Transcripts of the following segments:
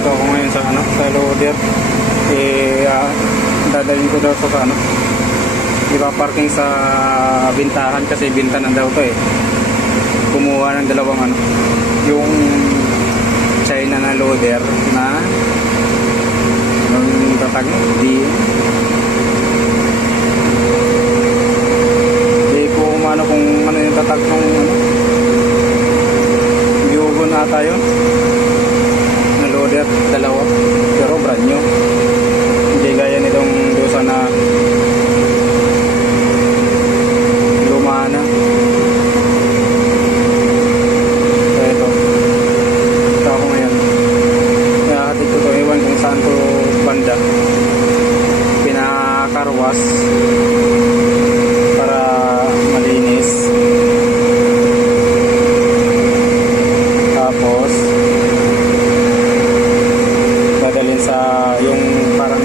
Nandito ako ngayon sa sa loader. Dadalhin ko daw sa parking sa bintahan kasi bintahan daw to kumuha ng dalawang yung China na loader na yung tatag di ko umano kung ano yung tatag ng Yugon ata yun na loader, dalawa pero brand new, hindi gaya nitong dosa na luma na. So ito ako ngayon, kaya hatid ko to, ewan kung saan to banda, pinakarwas para malinis, tapos dadalhin sa yung parang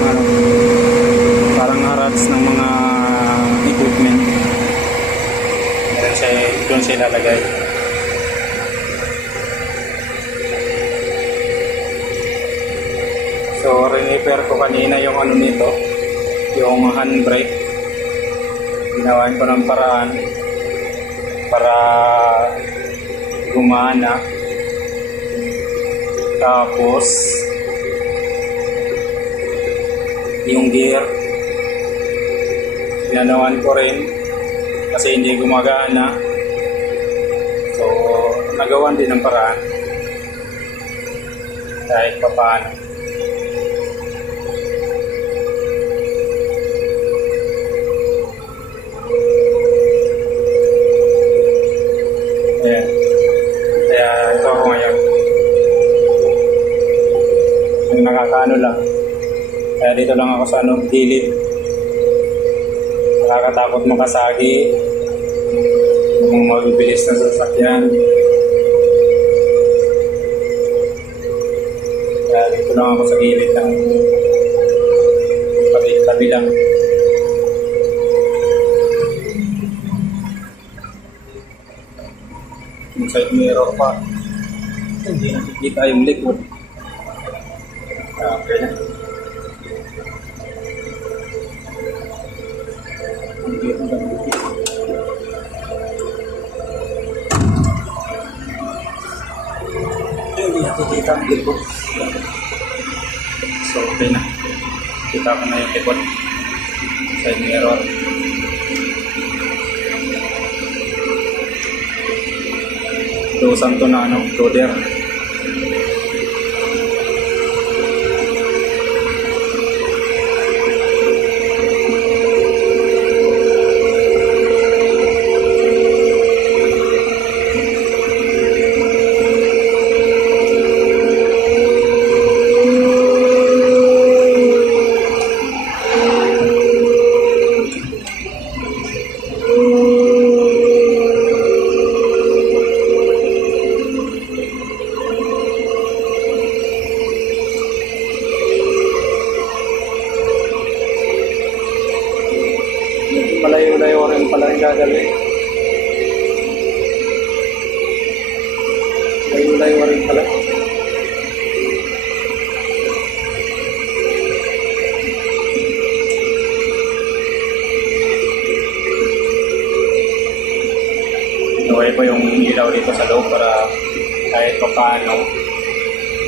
harads ng mga equipment, doon siya ilalagay. So rinipair ko kanina yung nito, yung handbrake. Ginawan ko ng paraan para gumana. Tapos yung gear ginawan ko rin kasi hindi gumagana. So nagawan din ng paraan kahit pa paano. Ayan. Kaya ito ako ngayon, yung nakakaano lang. Kaya dito lang ako sa gilid. Nakakatakot makasagi kung mabibilis na sasakyan. Kaya dito lang ako sa gilid lang, tabi lang. Yung side mirror pa, hindi nakikita yung likod. Okay na. Hindi nakikita ang likod. So okay na. Kita ko na yung likod. Side mirror. Dosan to na loader. Malayo-layo rin pala yung gagawin. Layo-layo rin pala. Inuwi ko yung ilaw dito sa loob para kahit pa paano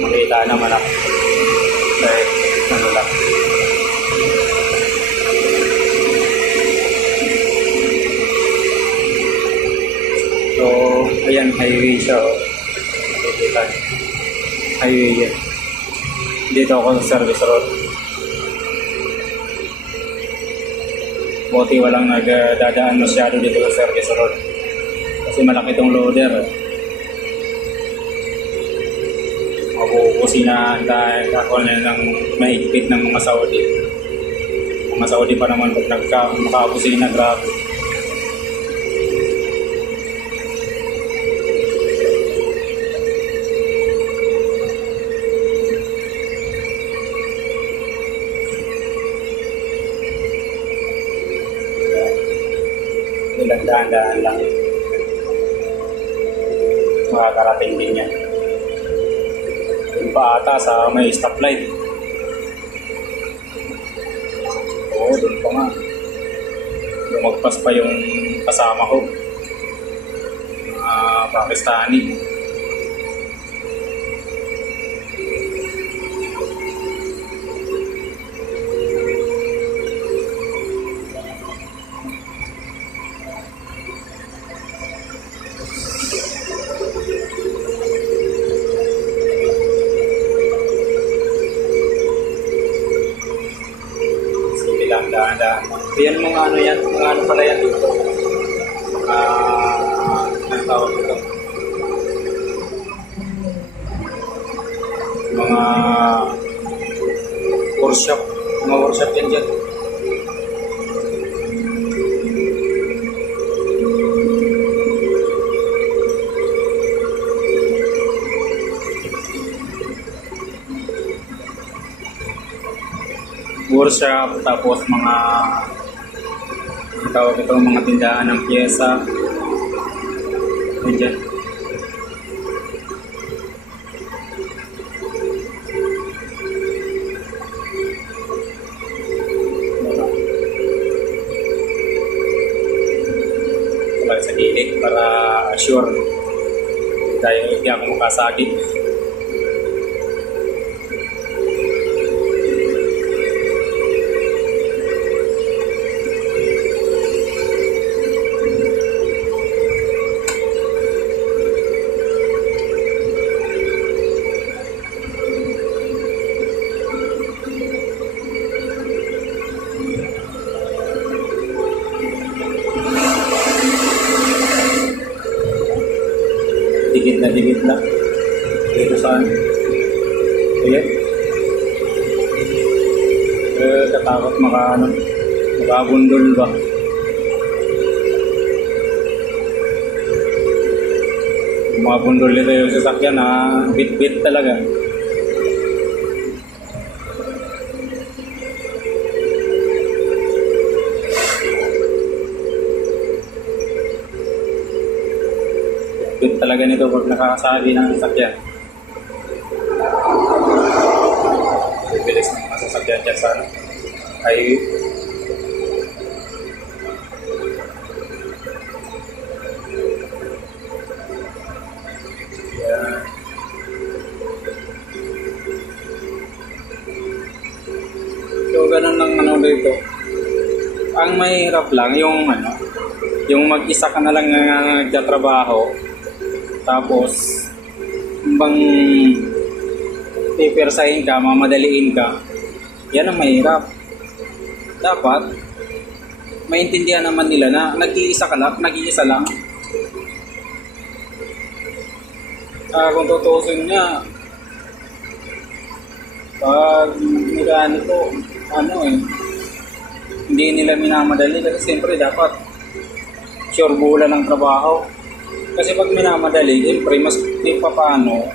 makita naman ako. Kahit lang. So, ayan, highway siya. Nakikita. Highway yan. Dito ako sa service road. Buti walang nagdadaan masyado dito sa service road. Kasi malaki itong loader. Mabubusinan dahil ako na ng mahigpit ng mga Saudi. Mga Saudi pa naman pag makabusina, grabe. Ilang daan-daan lang. Makakarating din yan. Yung pa ata sa may stoplight. Oo, doon pa nga. Lumagpas pa yung kasama ko. Pakistani. Dahan-dahan. Yan mga ano yan, mga ano pala yan dito. Ang tawag dito. Mga workshop. Mga workshop yan dyan. Workshop, tapos mga tawag ito, mga tindahan ng pyesa. Diyan. Wala sa gilid para sure dahil hindi ako makasagip. Dikit na dito saan ayan katakot makabundol ba mga bundol nito yung sasakyan na bit talaga. Bit talaga nito pag nakakasali ng sasakyan. Bibilis ng mga sasakyan dyan sa highway. Yan. So ganun lang dito. Ang mahirap lang yung yung mag-isa ka na lang nagtatrabaho. Tapos, bang pipersahin ka, mamadaliin ka, yan ang mahirap. Dapat, maintindihan naman nila na nag-iisa lang. Kung tutusin niya, pag nila ito, hindi nila minamadali kasi siyempre dapat sure bulan ng trabaho. Kasi pag minamadali, siyempre, mas di pa paano,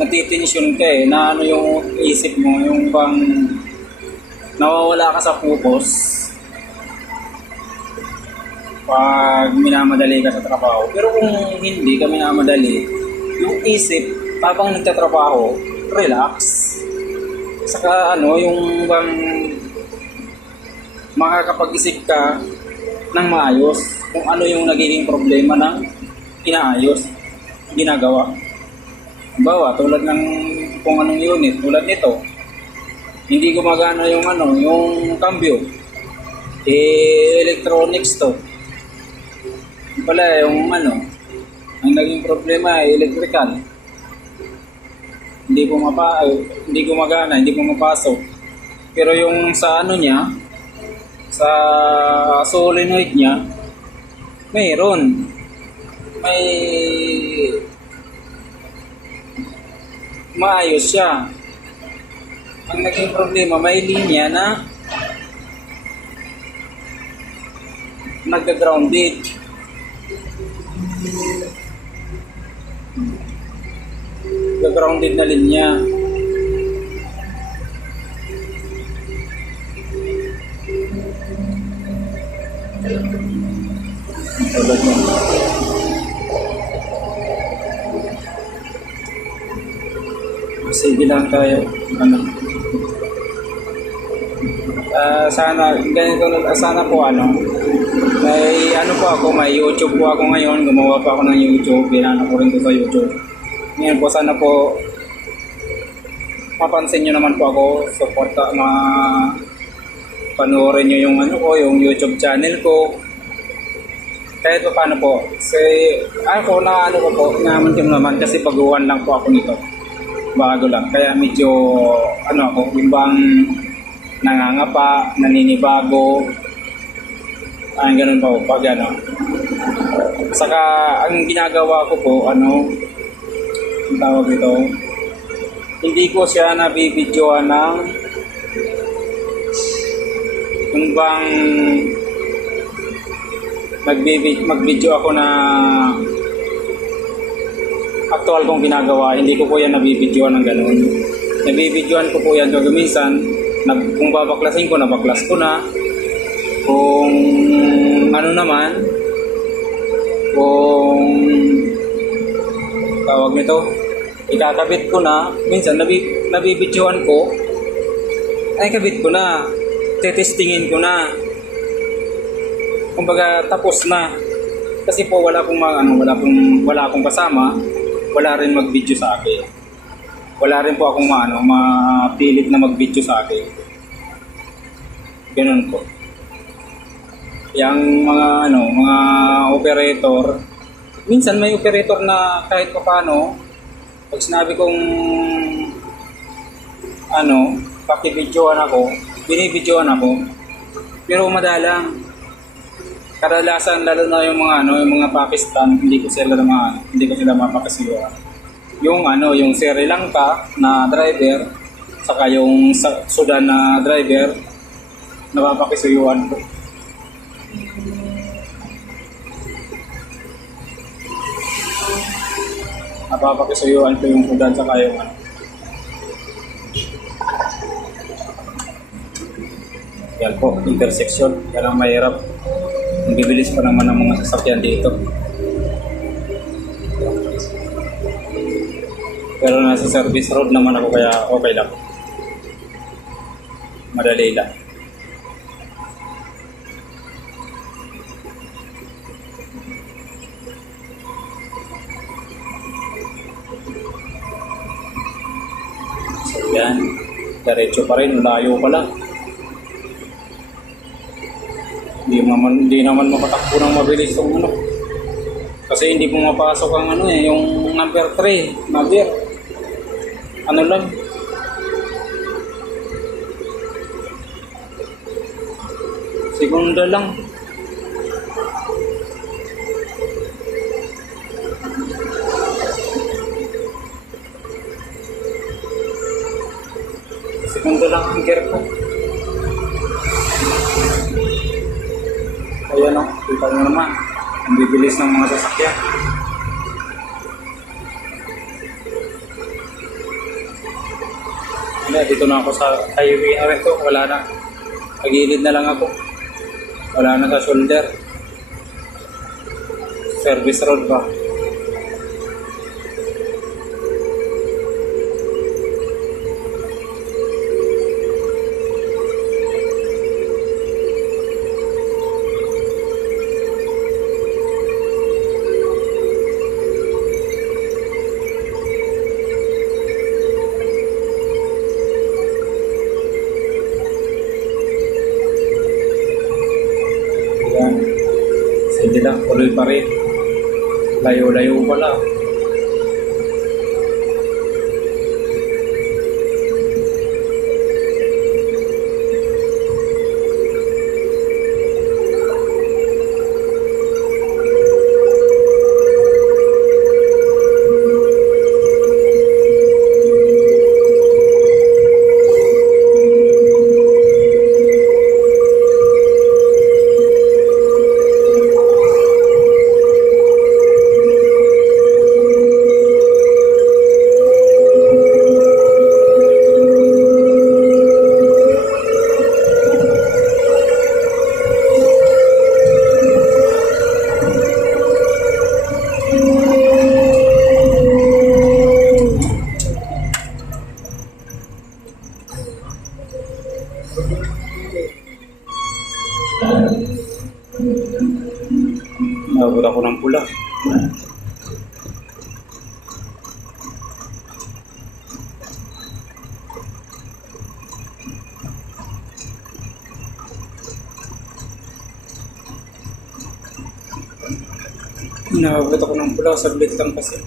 natitensyon ka na yung isip mo, yung bang nawawala ka sa focus pag minamadali ka sa trabaho. Pero kung hindi ka minamadali, yung isip, habang nagtatrabaho, relax. Saka yung bang makakapag-isip ka ng maayos kung ano yung nagiging problema ng inaayos, ginagawa. Bawa, tulad ng kung anong unit, tulad nito, hindi gumagana yung yung cambio. Electronics to. Pala yung ang naging problema ay electrical. Hindi gumagana, hindi pumapasok. Pero yung sa niya, sa solenoid niya, mayroon. May maayos siya. Ang naging problema, may linya na nagka-grounded. Nagka-grounded na linya. Tulad mo. Sige lang tayo. Ano? Sana ganito na sana po may po ako, may YouTube po ako ngayon, gumawa pa ako ng YouTube, binano ko rin to sa YouTube. Ngayon po sana po mapansin nyo naman po ako, suporta, panoorin nyo yung yung YouTube channel ko. Kahit pa paano po, ako ko po, naman naman kasi baguhan lang po ako nito. Bago lang, kaya medyo ako, yung bang nangangapa, naninibago, ganun pa po, pag Saka, ang ginagawa ko po, ang tawag ito, hindi ko siya nabibidyoan ng yung bang mag-video ako na actual kong ginagawa, hindi ko po yan nabibidyoan ng ganun. Nabibidyoan ko po yan doon minsan, kung babaklasin ko, nabaklas ko na. Kung kung tawag nito, ikakabit ko na, minsan nabibidyoan ko, ay kabit ko na, tetestingin ko na. Kumbaga tapos na. Kasi po wala akong kasama, wala rin mag-video sa akin. Wala rin po akong mapilit na mag-video sa akin. Ganun po. Yang mga operator, minsan may operator na kahit paano, pag sinabi kong pakibidyoan ako, binibidyoan ako, pero madalang. Kadalasan lalo na yung mga Pakistan, hindi ko sila mapakasiwa. Yung Sri Lanka na driver, saka yung Sudan na driver, napapakisuyuan ko. Napapakisuyuan ko yung Sudan saka yung Yan po, intersection. Yan ang mahirap. Ang bibilis pa naman ng mga sasakyan dito. Pero nasa service road naman ako kaya okay lang. Madali lang. So yan, diretso pa rin, layo pa lang. Hindi naman makatakbo ng mabilis yung kasi hindi pumapasok ang yung number 3 number lang segunda lang ang gear ko. Ayan kita nyo naman ang bibilis ng mga sasakyan. Dito na ako sa highway na ito, wala na, pagilid na lang ako, wala na sa shoulder, service road pa. Hindi lang, tuloy pa rin. Layo-layo pala. Nabot ako ng pula. Nabot ako ng pula, saglit lang kasi.